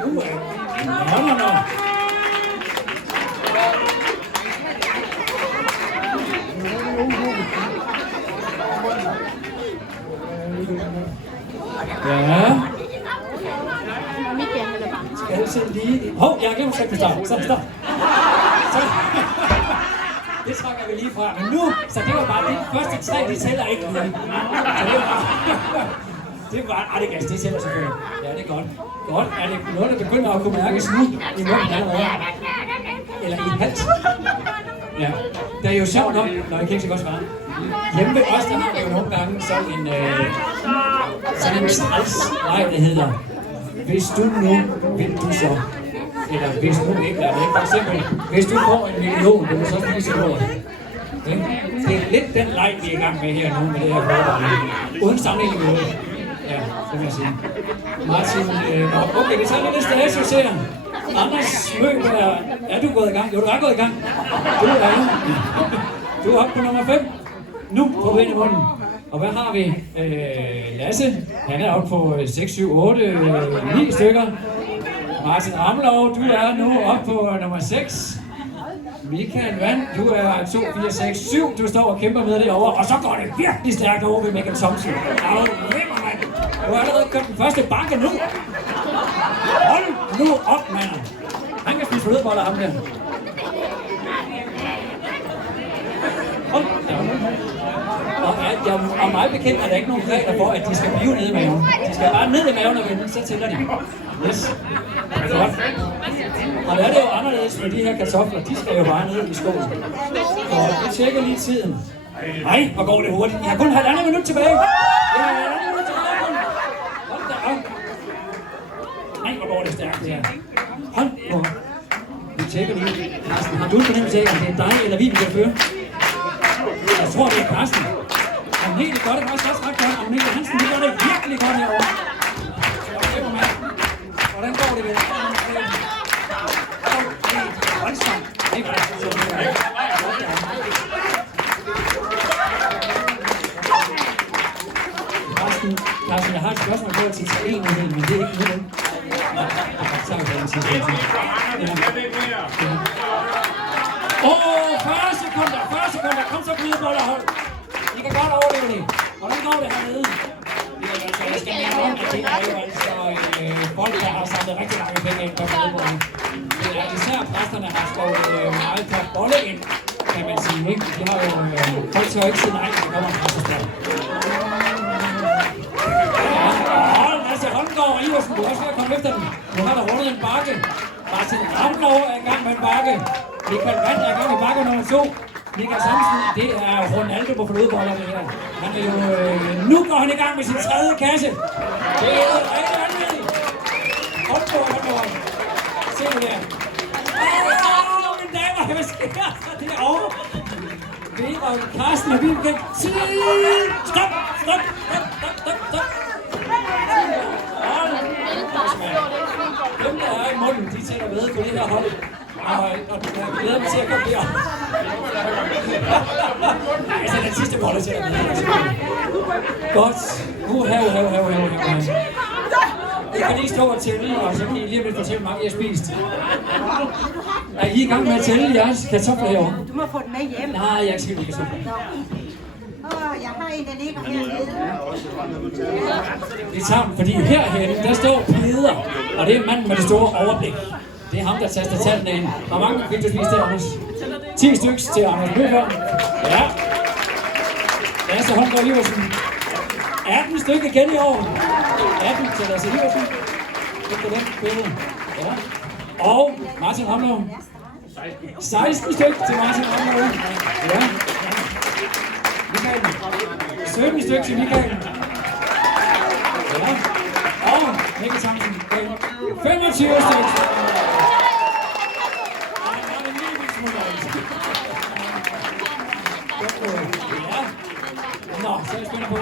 Nå. Ja. Skal jeg se lige... Hov, jeg har glemt at sætte stop. Stop. Så. Det trækker vi lige fra. Men nu, så det var bare de første 3, de tæller ikke lige. Så det var det var... det gas, det tæller selvfølgelig. Ja, det er godt. Godt. Er det noget, der begynder at kunne mærkes nu i munden allerede? Eller i hals? Ja. Det er jo sjovt nok, når jeg kan ikke så godt svare. Hjemme ved os, der har vi jo nogle gange sådan en stressleg, der hedder: hvis du nu vil du så, eller hvis nu ikke er det, for eksempel, hvis du får 1 million, vil du så spise et år. Det er lidt den leg, vi er i gang med her nu, med det her forhold. Uden sammenligning med det. Ja, det vil jeg sige. Martin, okay, vi tager lige næste status her. Anders Møg, er du gået i gang? Jo, du er gået i gang. Du er oppe på nummer 5. Nu på vendemunden. Og hvad har vi? Lasse, han er oppe på 6, 7, 8, 9 stykker. Martin Ramlov, du er nu oppe på nummer 6. Michael Vand, du er 2, 4, 6, 7. Du står og kæmper med det over. Og så går det virkelig stærkt over ved Michael Thomsen. Du har allerede købt den første banke nu. Hold nu op, mand. Han kan spise flødeboller, ham der. Og mig bekendt er der ikke nogen regler for, at de skal blive nede i maven. De skal bare ned i maven og vende, så tæller de. Yes. Godt. Og der er det jo anderledes med de her kartofler. De skal jo bare ned i skålen. Så vi tjekker lige tiden. Nej, hvor går det hurtigt. Jeg har kun 1,5 minut tilbage. Nej, hvor går det stærkt det her. Hold nu. Vi tjekker lige. Carsten, har du en fornemmelse af, om det er dig eller vi kan føre? Jeg tror, det er Carsten. Og Agnete gør det faktisk også ret godt. Agnete Hansen, det gør det virkelig godt herovre. Hvordan går det ved? Voldsomt. Det er faktisk sådan. Carsten, jeg har et spørgsmål på til italienhed, men det er ikke nu. Så tager vi den sidste. 40 sekunder. Kom så, flødeboller, hold. I kan godt overleve det. Hvordan går det hernede? Jeg skal mere om, at det er jo altså folk, der har samlet rigtig mange penge ind på flødebollerne. Det er især præsterne, der har skåret meget per bolle ind, kan man sige. Ikke? De har jo folk tør ikke sige nej, når der kommer en præstespil. Lasse Holmgaard og Iversen, du er også ved at komme efter den. Nu har der rundet en bakke. Martin Ramlov er i gang med en bakke. Michael Vand er i gang med bakke nummer 2. Michael Thomsen, det er Ronaldo på flødeboller, det her. Han er jo... nu går han i gang med sin 3. kasse. Det er rigtig vanvittigt. Hold på. Se nu der. Mine damer, hvad sker der derovre? Det er Carsten og Vibeke. Stop! Dem, der er i munden, de tæller med på det her hold. Og jeg glæder mig til at komme der. Nej, så den sidste bolle tæller med. Godt. I kan lige stå og tælle, og så kan I lige fortælle, hvor mange I har spist. Er I i gang med at tælle jeres kartofler herovre? Du må få den med hjem. Nej, jeg skal ikke kartofler. Jeg har en, der ligger hernede. Vi tager dem, fordi herhenne, der står Peder, og det er manden med det store overblik. Det er ham, der taster tallene ind. Hvor mange fik du spist der, Anders? 10 stykker til Anders Møller. Ja. Lasse Holmgaard Iversen. 18 stykker igen i år. 18 til Lasse Iversen. Efter den billede. Ja. Og Martin Ramlov. 16 stykker til Martin Ramlov. Ja. Michael. 17 stykker til Michael. Ja. Og Michael Thomsen. 25 stykker. Nå, så er jeg spændt på.